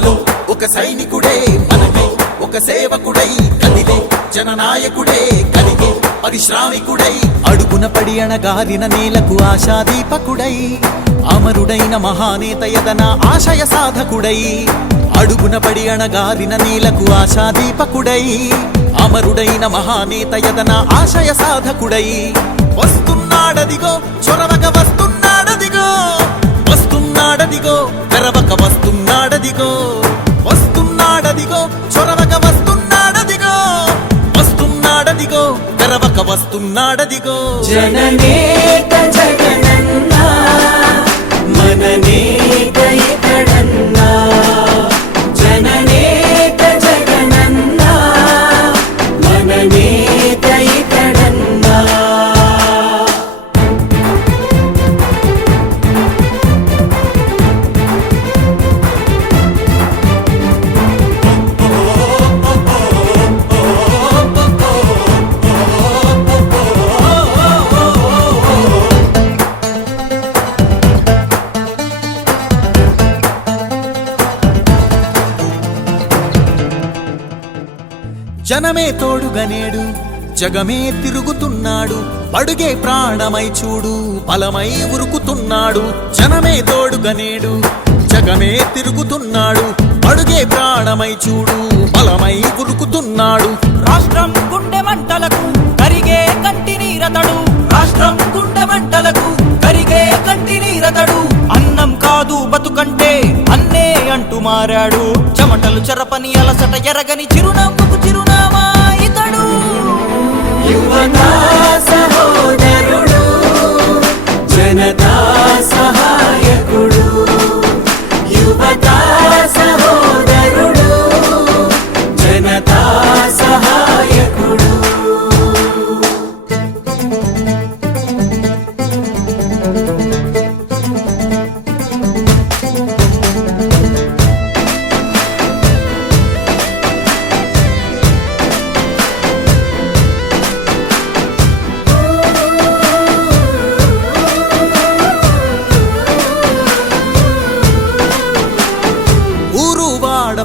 మనలో ఒక సైనికుడే మనమే ఒక సేవకుడై కదిలే జననాయకుడే కలిగే పరిశ్రామికుడై అడుగున పడి అణగారిన నేలకు ఆశాదీపకుడై అమరుడైన మహానేత యదన ఆశయ సాధకుడై అడుగున పడి అణగారిన నేలకు ఆశాదీపకుడై అమరుడైన మహానేత యదన ఆశయ సాధకుడై వస్తున్నాడదిగో చొరవక వస్తున్నాడదిగో వస్తున్నాడదిగో తెరవక వస్తున్నాడదిగో వస్తున్నాడదిగో చొరవక వస్తున్నాడదిగో వస్తున్నాడదిగో తెరవక వస్తున్నాడదిగో జననేత జగనన్నా మననేత ఇతడన్నా జననేత జగనన్నా మననేత ఇతడన్నా జనమే తోడుగనేడు జగమే తిరుగుతున్నాడు అడుగే ప్రాణమై చూడు బలమై ఉరుకుతున్నాడు జనమే తోడుగనేడు జగమే తిరుగుతున్నాడు అడుగే ప్రాణమై చూడు బలమై ఉరుకుతున్నాడు రాష్ట్రం గుండె మంటలకు కరిగే కంటి నీరతడు రాష్ట్రం గుండె మంటలకు కరిగే కంటి నీరతడు అన్నం కాదు బతుకంటే అన్నే అంటూ మారాడు చెమటలు చెరపని అలసట ఎరగని చిరునవ్వుకు చిరునామా ఇతడు యువతా సహోదరుడు జనతా సహాయకుడు యువతా సహోదరుడు జనతా సహాయకుడు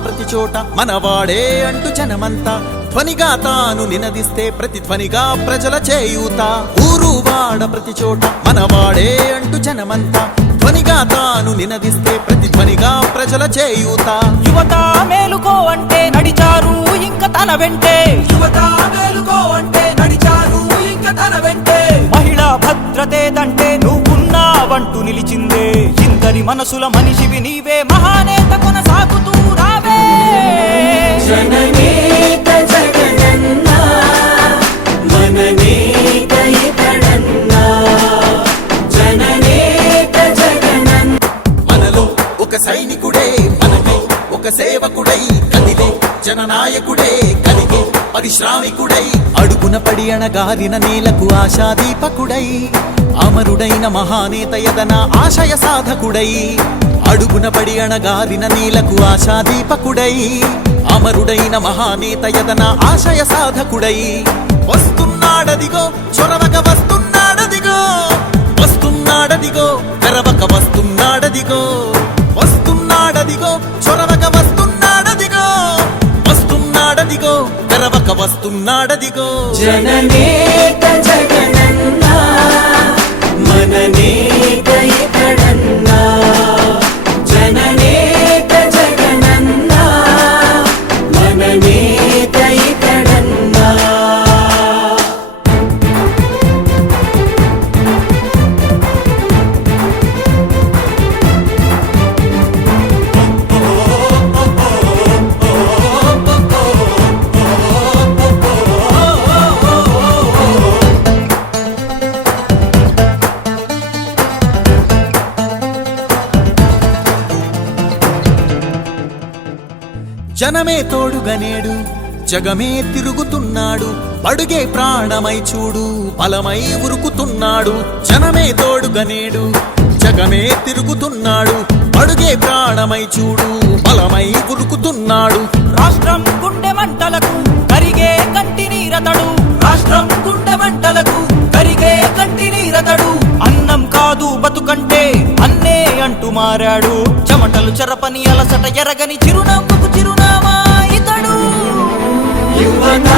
ప్రతి చోట మనవాడే అంటూ జనమంతా ధ్వనిగా తాను నినదిస్తే ప్రతిధ్వనిగా ప్రజల చేయూత ఊరు వాడ ప్రతి చోట మనవాడే అంటూ జనమంతా ధ్వనిగా తాను నినదిస్తే ప్రతిధ్వనిగా ప్రజల చేయూత యువత మేలుకో అంటే నడిచారు ఇంక తన వెంటే యువత మేలుకో అంటే నడిచారు ఇంక తన వెంటే మహిళా భద్రతేదంటే నువ్వున్నావంటూ నిలిచిందే ఇందరి మనసుల మనిషివి నీవే మహానేత కొనసాగుతూ రావే జననేత జగనన్నా మననేత ఇతడన్నా జననేత జగనన్నా మనలో ఒక సైనికుడే మనమే ఒక సేవకుడై కదిలే జననాయకుడే కలిగే పరిశ్రామికుడై అడుగున పడి అణగారిన నేలకు ఆశాదీపకుడై అమరుడైన మహానేత యదన ఆశయ సాధకుడై అడుగున పడి అణగారిన నేలకు ఆశాదీపకుడై అమరుడైన మహానేత యదన ఆశయ సాధకుడై వస్తున్నాడదిగో చొరవక వస్తున్నాడదిగో వస్తున్నాడదిగో తెరవక వస్తున్నాడదిగో వస్తున్నాడదిగో చొరవక వస్తున్నాడదిగో వస్తున్నాడదిగో తెరవక వస్తున్నాడదిగో జననేత జగనన్నా మననేత ఇతడన్నా జననేత జగనన్నా మననేత ఇతడన్నా జనమే తోడుగనేడు జగమే తిరుగుతున్నాడు అడుగే ప్రాణమై చూడు బలమై ఉరుకుతున్నాడు జనమే తోడుగనేడు జగమే తిరుగుతున్నాడు అడుగే ప్రాణమై చూడు బలమై ఉరుకుతున్నాడు రాష్ట్రం గుండె మంటలకు కరిగే కంటి నీరతడు రాష్ట్రం గుండె మంటలకు కరిగే కంటి నీరతడు అన్నం కాదు బతుకంటే అన్నే అంటూ మారాడు చెమటలు చెరపని అలసట ఎరగని చిరునవ్వుకు చిరునామా ఇతడు యువత